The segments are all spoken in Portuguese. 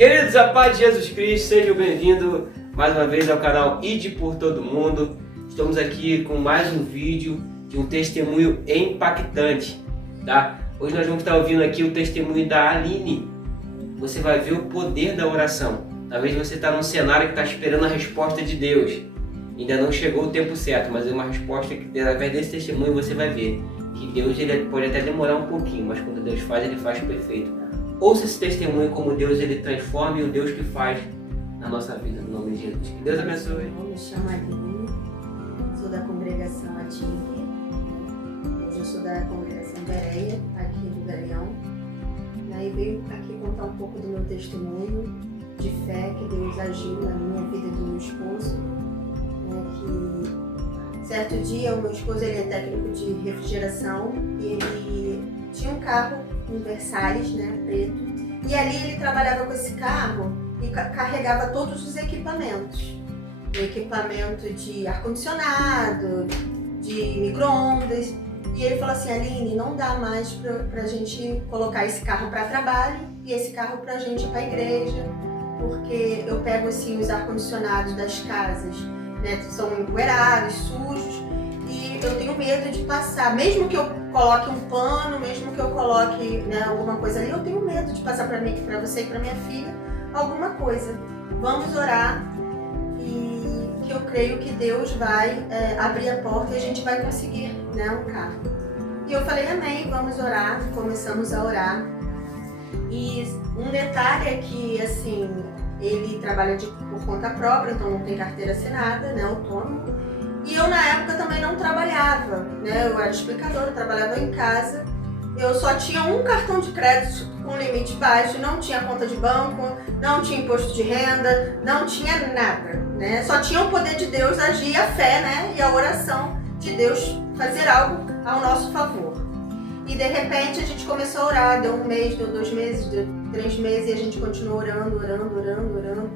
Queridos, a paz de Jesus Cristo, sejam bem-vindos mais uma vez ao canal Ide por Todo Mundo. Estamos aqui com mais um vídeo de um testemunho impactante, tá? Hoje nós vamos estar ouvindo aqui o testemunho da Aline. Você vai ver o poder da oração. Talvez você está num cenário que está esperando a resposta de Deus. Ainda não chegou o tempo certo, mas é uma resposta que, através desse testemunho, você vai ver que Deus ele pode até demorar um pouquinho, mas quando Deus faz, Ele faz perfeito. Ouça esse testemunho como Deus ele transforma e o Deus que faz na nossa vida, no nome de Jesus. Que Deus abençoe. Eu me chamo Aline, sou da congregação Atingue. Hoje eu sou da congregação Bereia, aqui do Galeão. E veio aqui contar um pouco do meu testemunho de fé que Deus agiu na minha vida e do meu esposo. Que certo dia o meu esposo ele é técnico de refrigeração e ele tinha um carro em Versalhes, preto, e ali ele trabalhava com esse carro e carregava todos os equipamentos. Equipamento de ar-condicionado, de micro-ondas. E ele falou assim: Aline, não dá mais pra gente colocar esse carro para trabalho e esse carro pra gente ir pra igreja, porque eu pego assim os ar-condicionados das casas, são empoeirados, sujos, e eu tenho medo de passar, mesmo que eu coloque um pano, mesmo que eu coloque alguma coisa ali, eu tenho medo de passar para mim, para você e para minha filha, alguma coisa. Vamos orar e que eu creio que Deus vai abrir a porta e a gente vai conseguir um carro. E eu falei amém, vamos orar, começamos a orar. E um detalhe é que assim, ele trabalha por conta própria, então não tem carteira assinada, autônomo. E eu na época também não trabalhava, eu era explicadora, eu trabalhava em casa. Eu só tinha um cartão de crédito com limite baixo, não tinha conta de banco, não tinha imposto de renda, não tinha nada, Só tinha o poder de Deus agir, a fé, e a oração de Deus fazer algo ao nosso favor. E de repente a gente começou a orar, deu um mês, deu 2 meses, deu 3 meses e a gente continuou orando,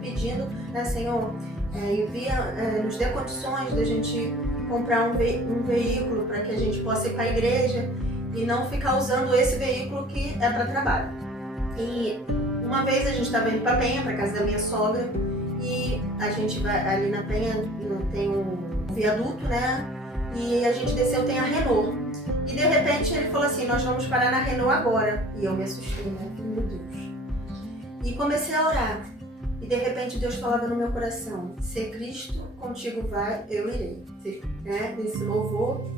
pedindo, Senhor, nos dê condições de a gente comprar um veículo para que a gente possa ir para a igreja e não ficar usando esse veículo que é para trabalho. E uma vez a gente estava indo para Penha, para casa da minha sogra, e a gente vai ali na Penha, tem um viaduto, e a gente desceu, tem a Renault. E de repente ele falou assim: nós vamos parar na Renault agora. E eu me assustei, meu Deus. E comecei a orar. E de repente Deus falava no meu coração: se Cristo contigo vai, eu irei. Desse louvor.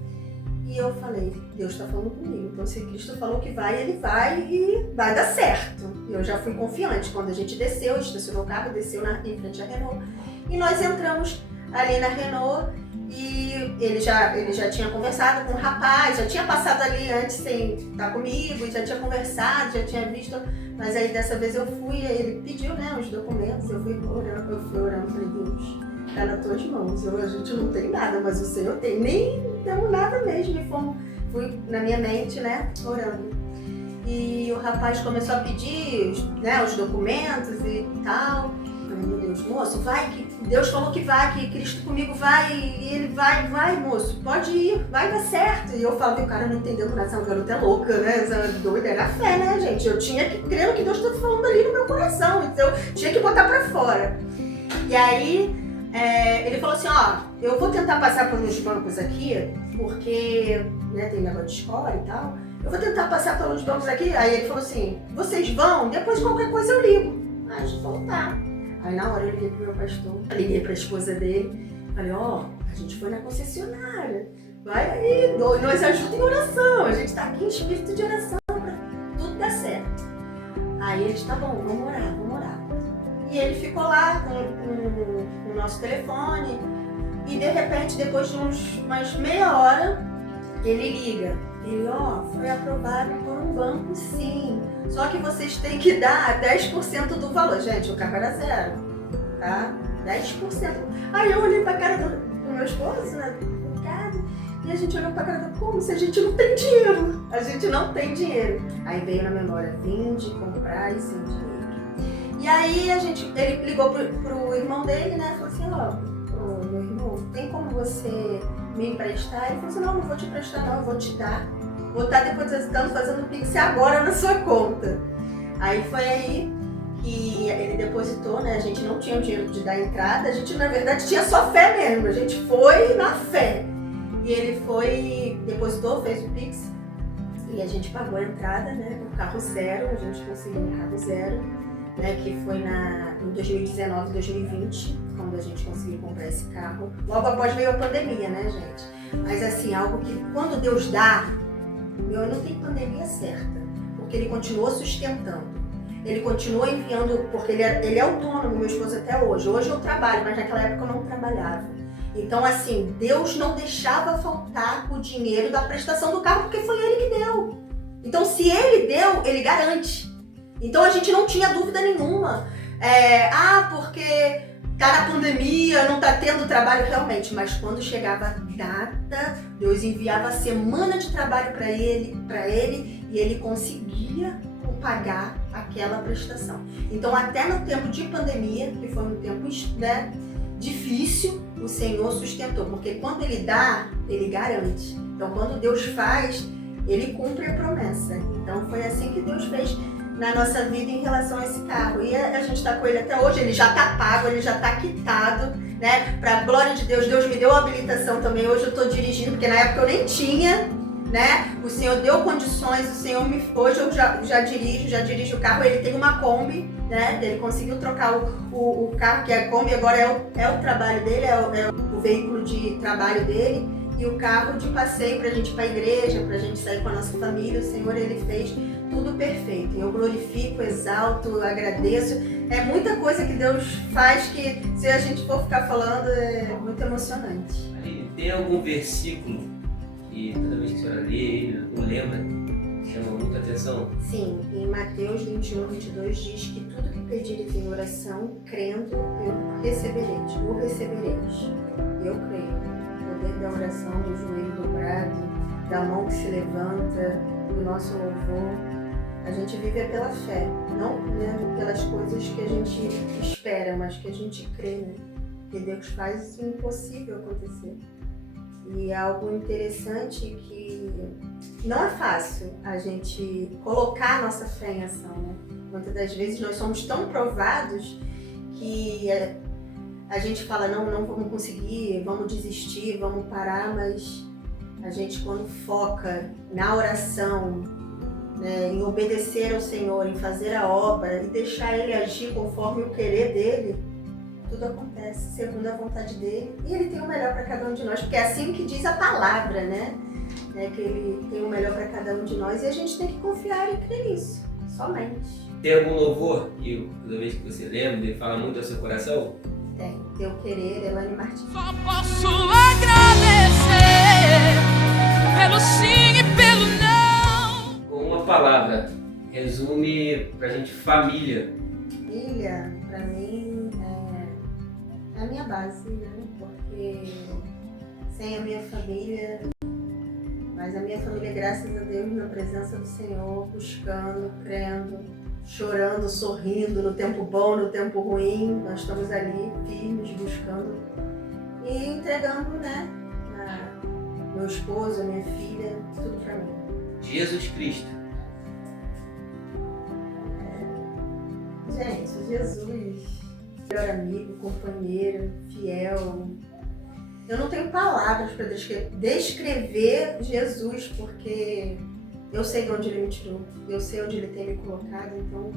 E eu falei: Deus está falando comigo. Então se Cristo falou que vai, Ele vai e vai dar certo. E eu já fui confiante. Quando a gente desceu, estacionou o carro, desceu em frente à Renault. E nós entramos ali na Renault. E ele já tinha conversado com o rapaz, já tinha passado ali antes sem estar comigo, já tinha conversado, já tinha visto. Mas aí dessa vez eu fui, aí ele pediu os documentos, eu fui orando, falei: Deus, tá nas tuas mãos, a gente não tem nada, mas o Senhor tem, nem temos nada mesmo. E fui na minha mente, orando. E o rapaz começou a pedir os documentos e tal. Falei: meu Deus, moço, vai, que Deus falou que vai, que Cristo comigo vai, e ele vai, moço, pode ir, vai dar certo. E eu falei: o cara não entendeu nada, essa garota é louca, essa doida, era a fé, gente. Eu tinha que crer no que Deus estava falando ali no meu coração, então eu tinha que botar pra fora. E aí, ele falou assim: eu vou tentar passar por uns bancos aqui, porque tem negócio de escola e tal, eu vou tentar passar por uns bancos aqui. Aí ele falou assim: vocês vão, depois qualquer coisa eu ligo. Aí a gente falou: tá. Aí na hora eu liguei pro meu pastor, liguei pra esposa dele, falei: a gente foi na concessionária, vai aí, nós ajuda em oração, a gente tá aqui em espírito de oração pra tudo dar certo. Aí eles: tá bom, vamos orar. E ele ficou lá com o nosso telefone e de repente, depois de umas meia hora, ele liga. Ele: foi aprovado por um banco, sim. Só que vocês têm que dar 10% do valor. Gente, o carro era zero, tá? 10%. Aí eu olhei pra cara do meu esposo, e a gente olhou pra cara do: como se a gente não tem dinheiro? A gente não tem dinheiro. Aí veio na memória: vinde, comprar e sem dinheiro. E aí ele ligou pro irmão dele, falou assim: meu irmão, tem como você me emprestar? Ele falou assim: não vou te emprestar não, eu vou te dar. Vou estar depositando, fazendo o Pix agora na sua conta. Aí foi aí que ele depositou, né? A gente não tinha o dinheiro de dar entrada, a gente na verdade tinha só fé mesmo, a gente foi na fé. E ele foi, depositou, fez o Pix e a gente pagou a entrada, né? O carro zero, a gente conseguiu um carro zero, né? Que foi em 2019, 2020, quando a gente conseguiu comprar esse carro. Logo após veio a pandemia, né, gente? Mas assim, algo que quando Deus dá, meu, não tem pandemia certa, porque ele continuou sustentando. Ele continua enviando, porque ele é autônomo, meu esposo até hoje. Hoje eu trabalho, mas naquela época eu não trabalhava. Então, assim, Deus não deixava faltar o dinheiro da prestação do carro, porque foi Ele que deu. Então, se Ele deu, Ele garante. Então, a gente não tinha dúvida nenhuma. Porque tá na pandemia, não tá tendo trabalho realmente. Mas quando chegava a data, Deus enviava a semana de trabalho para ele, e Ele conseguia pagar aquela prestação. Então, até no tempo de pandemia, que foi um tempo, né, difícil, o Senhor sustentou, porque quando Ele dá, Ele garante. Então, quando Deus faz, Ele cumpre a promessa. Então, foi assim que Deus fez na nossa vida em relação a esse carro. E a gente está com ele até hoje, ele já está pago, ele já está quitado, né? Para a glória de Deus, Deus me deu a habilitação também. Hoje eu estou dirigindo, porque na época eu nem tinha, né? O Senhor deu condições, hoje eu já dirijo o carro. Ele tem uma Kombi, né? Ele conseguiu trocar o carro, que é a Kombi, agora é o trabalho dele, é o veículo de trabalho dele, e o carro de passeio pra gente ir pra igreja, pra gente sair com a nossa família. O Senhor, Ele fez tudo perfeito. Eu glorifico, exalto, agradeço. É muita coisa que Deus faz que, se a gente for ficar falando, é muito emocionante. Aline, tem algum versículo que toda vez que a senhora lê ele, não lembra, chama muita atenção? Sim, em Mateus 21, 22 diz que tudo que pedires em oração, crendo, eu recebereis, o recebereis. Eu creio. O poder da oração, do joelho dobrado, da mão que se levanta, do nosso louvor. A gente vive pela fé, não, né, pelas coisas que a gente espera, mas que a gente crê, né? Que Deus faz o impossível acontecer. E é algo interessante que não é fácil a gente colocar a nossa fé em ação, né? Muitas das vezes nós somos tão provados que a gente fala, não vamos conseguir, vamos desistir, vamos parar, mas a gente, quando foca na oração, né, em obedecer ao Senhor, em fazer a obra e deixar Ele agir conforme o querer dEle, tudo acontece segundo a vontade dEle, e Ele tem o melhor para cada um de nós, porque é assim que diz a palavra, né? Que Ele tem o melhor para cada um de nós, e a gente tem que confiar e crer nisso, somente. Tem algum louvor que toda vez que você lembra, ele fala muito ao seu coração? Tem. Teu Querer, Elane Martins. Só posso agradecer pelo sim e pelo não. Com uma palavra, resume pra gente família. Família, pra mim, é a minha base, né? Porque sem a minha família, mas a minha família, graças a Deus, na presença do Senhor, buscando, crendo, chorando, sorrindo, no tempo bom, no tempo ruim, nós estamos ali firmes, buscando e entregando, né, meu esposo, a minha filha, tudo pra mim. Jesus Cristo. Gente, Jesus, melhor amigo, companheiro, fiel. Eu não tenho palavras para descrever Jesus, porque eu sei de onde Ele me tirou, eu sei onde Ele tem me colocado, então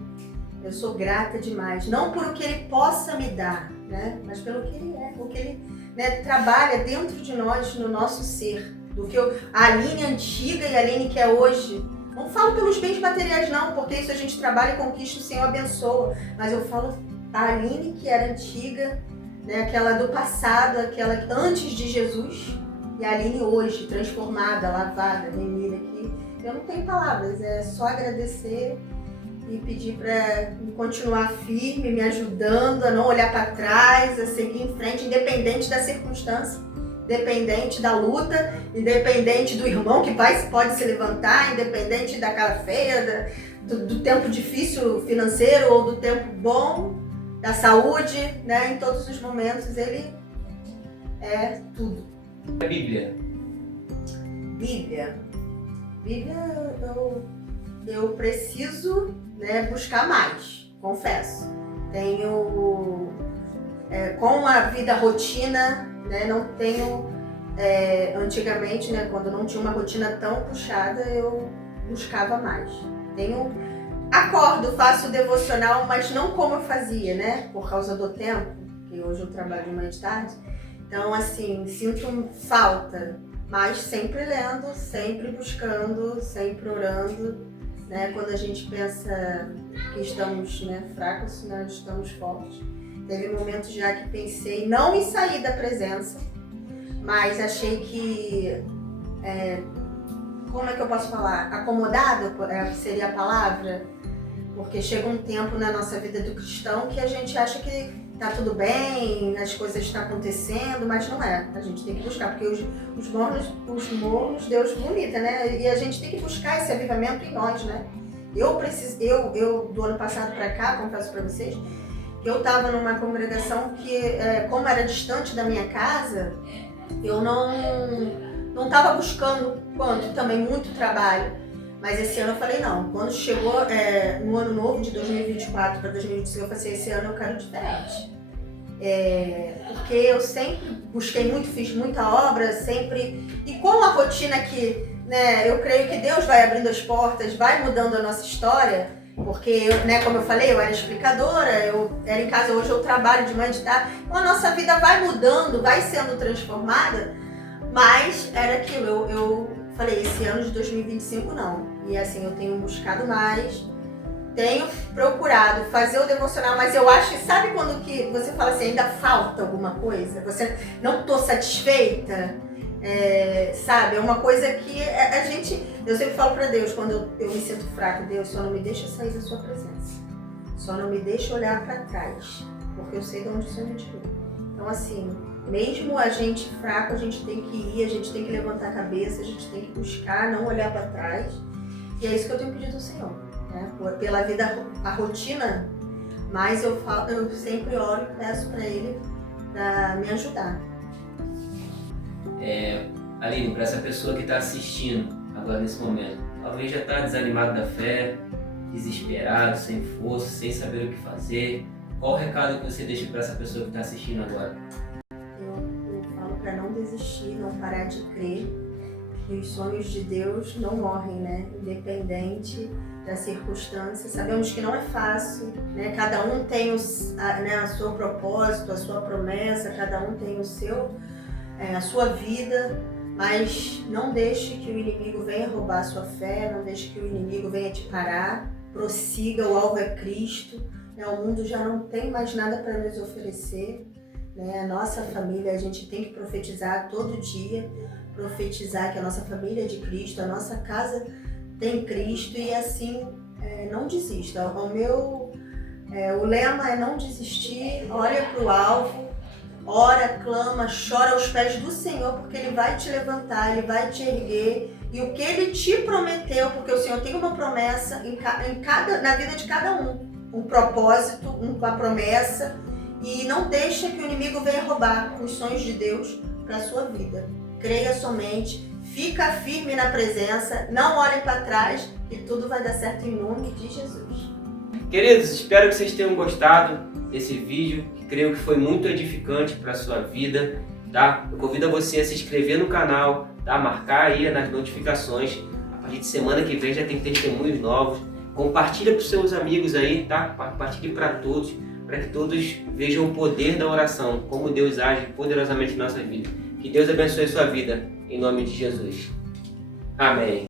eu sou grata demais. Não por o que Ele possa me dar, né? Mas pelo que Ele é, porque Ele, né, trabalha dentro de nós, no nosso ser. Do que a Aline antiga e a Aline que é hoje. Não falo pelos bens materiais não, porque isso a gente trabalha e conquista, o Senhor abençoa. Mas eu falo a Aline que era antiga, né, aquela do passado, aquela antes de Jesus, e a Aline hoje, transformada, lavada, remida aqui. Eu não tenho palavras, é só agradecer e pedir para continuar firme, me ajudando a não olhar para trás, a seguir em frente, independente da circunstância, independente da luta, independente do irmão que pode se levantar, independente da cara feia, do tempo difícil financeiro ou do tempo bom, da saúde, né? Em todos os momentos Ele é tudo. A Bíblia. Bíblia, eu preciso, né, buscar mais. confesso. Tenho, com a vida rotina, né, não tenho, antigamente, né, quando não tinha uma rotina tão puxada, eu buscava mais. Acordo, faço devocional, mas não como eu fazia, né, por causa do tempo, que hoje eu trabalho de manhã e de tarde. Então, assim, sinto falta, mas sempre lendo, sempre buscando, sempre orando, né? Quando a gente pensa que estamos, né, fracos, nós estamos fortes. Teve momentos já que pensei não em sair da presença, mas achei que, como é que eu posso falar? Acomodado seria a palavra, porque chega um tempo na nossa vida do cristão que a gente acha que tá tudo bem, as coisas estão acontecendo, mas não é. A gente tem que buscar, porque os mornos Deus vomita, né? E a gente tem que buscar esse avivamento em nós, né? Eu do ano passado para cá, confesso para vocês, que eu estava numa congregação que, como era distante da minha casa, eu não estava buscando também muito trabalho. Mas esse ano eu falei, não, quando chegou no ano novo de 2024 para 2025, eu falei, esse ano eu quero diferente. Porque eu sempre busquei muito, fiz muita obra, sempre. E com a rotina que, né, eu creio que Deus vai abrindo as portas, vai mudando a nossa história, porque, eu, né, como eu falei, eu era explicadora, eu era em casa, hoje eu trabalho de manhã e de tarde, então a nossa vida vai mudando, vai sendo transformada, mas era aquilo, eu falei, esse ano de 2025 não. E assim, eu tenho buscado mais, tenho procurado fazer o devocional, mas eu acho que, sabe quando que você fala assim, ainda falta alguma coisa? Você não estou satisfeita? Sabe, é uma coisa que eu sempre falo para Deus, quando eu me sinto fraca, Deus, só não me deixa sair da sua presença. Só não me deixa olhar para trás, porque eu sei de onde o Senhor me tirou. Então assim, mesmo a gente fraco, a gente tem que ir, a gente tem que levantar a cabeça, a gente tem que buscar, não olhar para trás. E é isso que eu tenho pedido ao Senhor, né? Pela vida, a rotina, mas eu sempre oro e peço para Ele para me ajudar. Aline, para essa pessoa que está assistindo agora nesse momento, talvez já está desanimado da fé, desesperado, sem força, sem saber o que fazer, qual o recado que você deixa para essa pessoa que está assistindo agora? Eu falo para não desistir, não parar de crer, que os sonhos de Deus não morrem, né? Independente da circunstância. Sabemos que não é fácil, né? Cada um tem o seu propósito, a sua promessa, cada um tem a sua vida, mas não deixe que o inimigo venha roubar a sua fé, não deixe que o inimigo venha te parar, prossiga, o alvo é Cristo, né? O mundo já não tem mais nada para nos oferecer, né? A nossa família, a gente tem que profetizar todo dia, profetizar que a nossa família é de Cristo, a nossa casa tem Cristo e assim, não desista. O lema é não desistir, olha para o alvo, ora, clama, chora aos pés do Senhor, porque Ele vai te levantar, Ele vai te erguer. E o que Ele te prometeu, porque o Senhor tem uma promessa na vida de cada um propósito, uma promessa, e não deixa que o inimigo venha roubar os sonhos de Deus para a sua vida. Creia somente, fica firme na presença, não olhe para trás e tudo vai dar certo em nome de Jesus. Queridos, espero que vocês tenham gostado desse vídeo, que creio que foi muito edificante para a sua vida, tá? Eu convido você a se inscrever no canal, tá? Marcar aí nas notificações. A partir de semana que vem já tem testemunhos novos. Compartilha para os seus amigos aí, tá? Compartilhe para todos, para que todos vejam o poder da oração, como Deus age poderosamente em nossa vida. Que Deus abençoe a sua vida, em nome de Jesus. Amém.